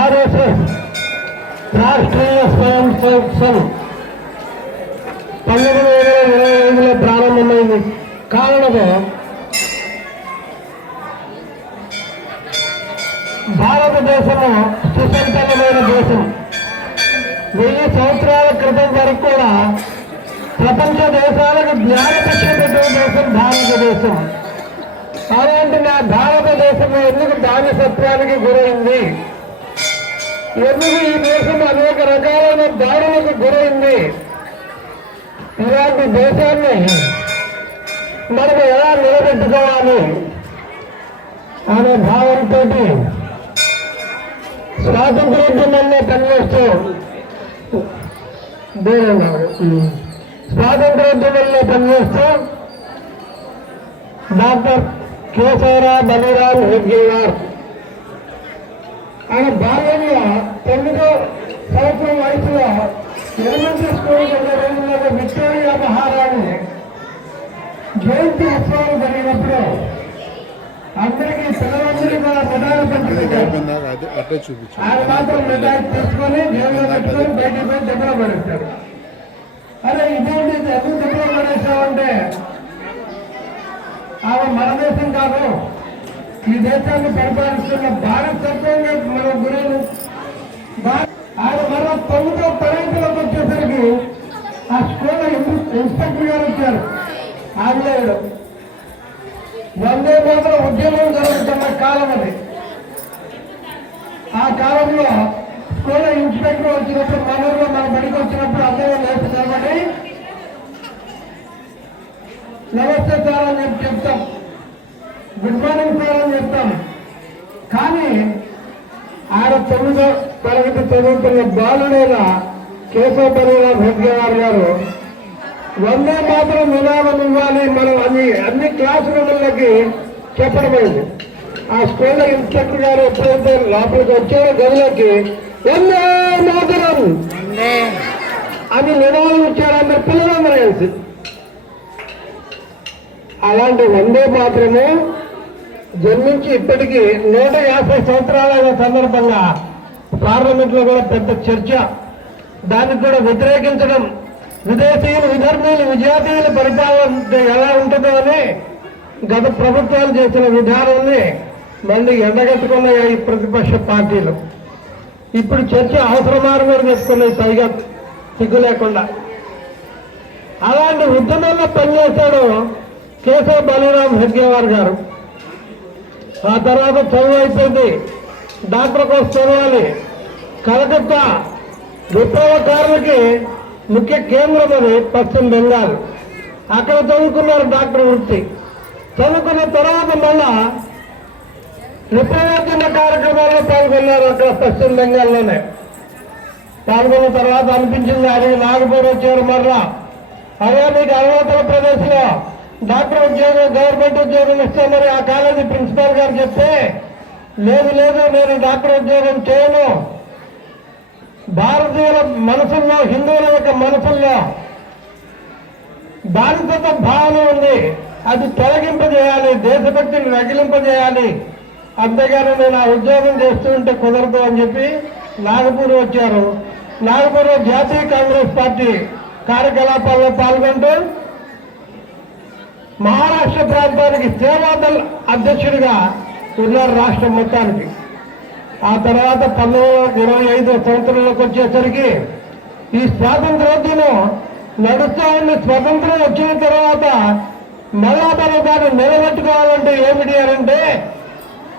RSS Rashtriya స్వయం సేవక్ సంఘ్ 1925లో ప్రారంభమైంది. కారణము భారతదేశము సుసంపన్నమైన దేశం. 1000 సంవత్సరాల క్రితం వరకు కూడా ప్రపంచ దేశాలకు జ్ఞానభిక్ష పెట్టిన దేశం భారతదేశం. అలాంటి నా భారతదేశం ఎందుకు దానసత్వానికి గురైంది, ఎందుకు ఈ దేశం అనేక రకాలైన దాడులకు గురైంది, ఇలాంటి దేశాన్ని మనం ఎలా నిలబెట్టుకోవాలి అనే భావంతో స్వాతంత్రోద్యమాన్ని పనిచేస్తూ స్వాతంత్రోద్యమంలో పనిచేస్తూ డాక్టర్ కేశవరావు బలరాం హెడ్గేవార్ ఆయన బాల్యంలో 9వ సంవత్సరం వయసులో ఎలిమెంటరీ స్కూల్ వెళ్ళే రోజుల్లో విక్టోరియా మహారాణి జయంతి ఉత్సవాలు జరిగినప్పుడు అందరికీ పిల్లలందరికీ కూడా మెడాయిలు పంచుకుంటారు. ఆయన మాత్రం మెడాయిలు తీసుకొని జైల్లో పెట్టుకొని బయటికి పోయి దెబ్బలో పడేస్తాడు. అరే ఇదేంటి ఎందుకు దెబ్బలో పడేస్తామంటే ఆమె మన దేశం కాదు, ఈ దేశాన్ని పరిపాలిస్తున్న భారతత్వంగా మన గురువులు. ఆయన మరో 9వ తరగతిలోకి వచ్చేసరికి ఆ స్కూల్ ఇన్స్పెక్టర్ గారు వచ్చారు. ఆంగ్లేయుడు వందే మాత్రం ఉద్యమం జరుగుతున్న కాలం అది. ఆ కాలంలో స్కూల్ ఇన్స్పెక్టర్ వచ్చినప్పుడు మనూరులో మన బడికి వచ్చినప్పుడు అందరూ లేచి నిలబడి నమస్తే సార్ అని చెప్తాం, గుడ్ మార్నింగ్ సార్ అని చెప్తాం. కానీ ఆయన 9వ తరగతి చదువుతున్న బాలుడైన కేశవ బలరాం హెడ్గేవార్ గారు వందే మాత్రం నినాదం ఇవ్వాలి మనం అన్ని క్లాసు రూములకి చెప్పడమైంది. ఆ స్కూల్లో ఇన్స్పెక్టర్ గారు ఎప్పుడైతే లోపలికి వచ్చారో గదిలోకి వందే మాత్రం అని నినాదం ఇచ్చారు అందరు పిల్లలందరూ కలిసి. అలాంటి వందే మాత్రమే జన్మించి ఇప్పటికీ 150 సంవత్సరాలైన సందర్భంగా పార్లమెంట్లో కూడా పెద్ద చర్చ, దానికి కూడా వ్యతిరేకించడం, విదేశీయులు విధర్మీయులు విజాతీయుల పరిపాలన ఎలా ఉంటుందో అని గత ప్రభుత్వాలు చేసిన విధానాన్ని మళ్ళీ ఎండగట్టుకున్నాయి ఈ ప్రతిపక్ష పార్టీలు. ఇప్పుడు చర్చ అవసరమారు కూడా చెప్పుకున్నాయి పైగా సిగ్గు లేకుండా. అలాంటి ఉద్యమంలో పనిచేశాడు కేశవ బలరాం హెడ్గేవార్ గారు. ఆ తర్వాత చదువు అయిపోయింది, డాక్టర్ కోసం చదవాలి. కలకత్తా విప్లవకారులకి ముఖ్య కేంద్రం అది పశ్చిమ బెంగాల్. అక్కడ చదువుకున్నారు డాక్టర్ వృత్తి. చదువుకున్న తర్వాత మళ్ళా విప్లవోద్యమ కార్యక్రమాల్లో పాల్గొన్నారు అక్కడ పశ్చిమ బెంగాల్లోనే. పాల్గొన్న తర్వాత అనిపించింది ఆయన నాగపూర్ వచ్చారు. మరలా అదే మీకు అరుణాచల ప్రదేశ్ లో డాక్టర్ ఉద్యోగం గవర్నమెంట్ ఉద్యోగం ఇస్తామని ఆ కాలేజీ ప్రిన్సిపాల్ గారు చెప్తే, లేదు లేదు నేను డాక్టర్ ఉద్యోగం చేయను, భారతీయుల మనసుల్లో హిందువుల యొక్క మనసుల్లో బానిసత భావన ఉంది, అది తొలగింపజేయాలి, దేశభక్తిని రగిలింపజేయాలి, అంతేగాని నేను ఆ ఉద్యోగం చేస్తూ ఉంటే కుదరదు అని చెప్పి నాగపూర్ వచ్చారు. నాగపూర్లో జాతీయ కాంగ్రెస్ పార్టీ కార్యకలాపాల్లో పాల్గొంటూ మహారాష్ట్ర ప్రాంతానికి సేవాదళ్ అధ్యక్షుడిగా ఉన్నారు రాష్ట్రం మొత్తానికి. ఆ తర్వాత 1925 సంవత్సరంలోకి వచ్చేసరికి ఈ స్వాతంత్రోద్యమం నడుస్తూ ఉంది. స్వతంత్రం వచ్చిన తర్వాత మళ్ళా మనం దాన్ని నిలబెట్టుకోవాలంటే ఏమిటి అంటే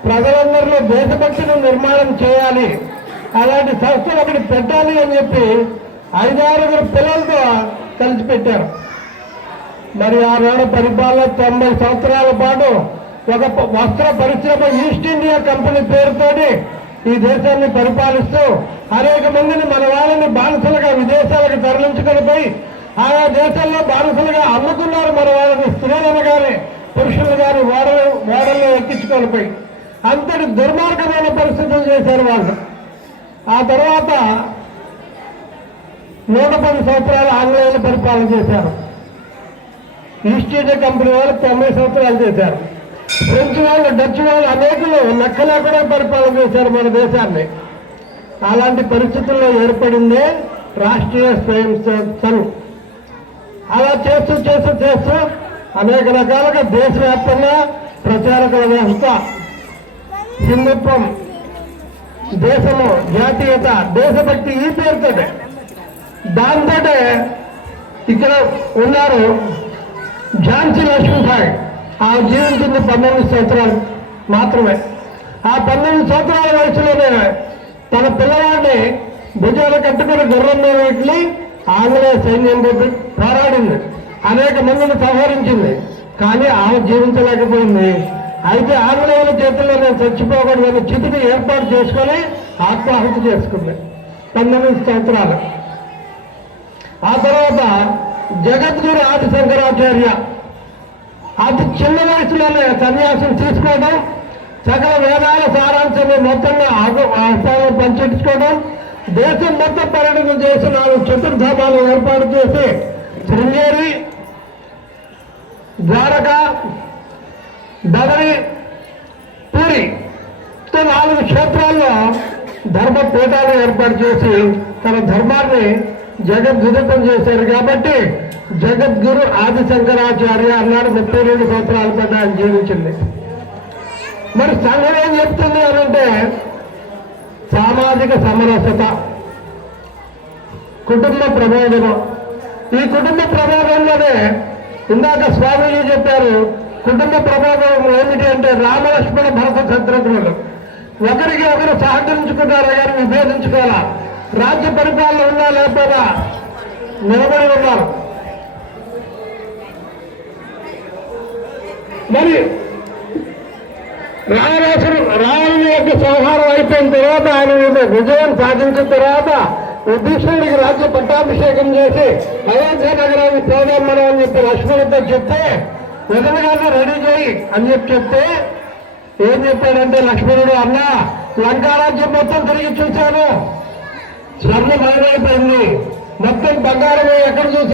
ప్రజలందరిలో దేశభక్తిని నిర్మాణం చేయాలి, అలాంటి సంస్థలు ఒకటి పెట్టాలి అని చెప్పి 5-6 పిల్లలతో కలిసి పెట్టారు. మరి ఆనాడు పరిపాలన 90 సంవత్సరాల పాటు ఒక వస్త్ర పరిశ్రమ ఈస్ట్ ఇండియా కంపెనీ పేరుతోటి ఈ దేశాన్ని పరిపాలిస్తూ అనేక మందిని మన వాళ్ళని బానిసలుగా విదేశాలకు తరలించుకొని పోయి ఆయా దేశాల్లో బానిసలుగా అమ్ముకున్నారు. మన వాళ్ళని స్త్రీలను కానీ పురుషులు కానీ ఓడల్లో ఎక్కించుకొని పోయి అంతటి దుర్మార్గమైన పరిస్థితులు చేశారు వాళ్ళు. ఆ తర్వాత 110 సంవత్సరాలు ఆంగ్లేయులు పరిపాలన చేశారు. ఈస్ట్ ఇండియా కంపెనీ వాళ్ళు 90 సంవత్సరాలు చేశారు. ఫ్రెంచ్ వాళ్ళు, డచ్ వాళ్ళు అనేకులు లెక్కలా కూడా పరిపాలన చేశారు మన దేశాన్ని. అలాంటి పరిస్థితుల్లో ఏర్పడిందే రాష్ట్రీయ స్వయం సేవక్ సంఘ్. అలా చేస్తూ చేస్తూ చేస్తూ అనేక రకాలుగా దేశవ్యాప్తంగా ప్రచారకుల వ్యవస్థ, హిందుత్వం, దేశము, జాతీయత, దేశభక్తి ఈ పేరుతోటే. దాంతో ఇక్కడ ఉన్నారు ఝాన్సీ లక్ష్మీబాయి. ఆ జీవించింది 19 సంవత్సరాలు మాత్రమే. ఆ 19 సంవత్సరాల వయసులోనే తన పిల్లవాడిని భుజాలు కట్టుకుని గుర్రం మీద వెళ్ళి ఆంగ్లేయ సైన్యం పోరాడింది, అనేక మందిని సంహరించింది. కానీ ఆమె జీవించలేకపోయింది. అయితే ఆంగ్లేయుల చేతుల్లో నేను చచ్చిపోకూడదని చితిని ఏర్పాటు చేసుకొని ఆత్మాహుతి చేసుకుంది 19 సంవత్సరాలు. ఆ తర్వాత జగద్గురు ఆది శంకరాచార్య అతి చిన్న వయసులోనే సన్యాసం తీసుకోవడం, సకల వేదాల సారాంశాన్ని మొత్తంగా ఆస్థానం పంచుకోవడం, దేశం మొత్తం పర్యటన చేసి 4 చతుర్ధామాలు ఏర్పాటు చేసి శృంగేరి, ద్వారక, బదరి, పూరి 4 క్షేత్రాల్లో ధర్మపీఠాలు ఏర్పాటు చేసి తన ధర్మాన్ని జగద్గురుతం చేశారు. కాబట్టి జగద్గురు ఆది శంకరాచార్య అన్నాడు. 32 సంవత్సరాల పాటు ఆయన జీవించింది. మరి సంఘం ఏం చెప్తుంది అనంటే సామాజిక సమరసత, కుటుంబ ప్రబోధన. ఈ కుటుంబ ప్రబోధనలోనే ఇందాక స్వామీజీ చెప్పారు, కుటుంబ ప్రబోధనం ఏమిటి అంటే రామలక్ష్మణ భరత శత్రుఘ్నులు ఒకరికి ఒకరు సహకరించుకున్నారా కానీ విభేదించుకోవాలా, రాజ్య పరిపాలన ఉన్నా లేకపోయినా నిలబడి ఉన్నారు. మరి రావణుని యొక్క సంహారం అయిపోయిన తర్వాత ఆయన మీద విజయం సాధించిన తర్వాత యుధిష్ఠిరుడికి రాజ్య పట్టాభిషేకం చేసి అయోధ్య నగరాన్ని పోదామని అని చెప్పి లక్ష్మణుడితో చెప్తే ఎదురుగానే రెడీ చేయి అని చెప్తే ఏం చెప్పాడంటే లక్ష్మణుడు, అన్న లంకారాజ్యం మొత్తం తిరిగి చూశాను, స్వర్ణమయమైపోయింది, మొత్తం బంగారం ఎక్కడ చూసి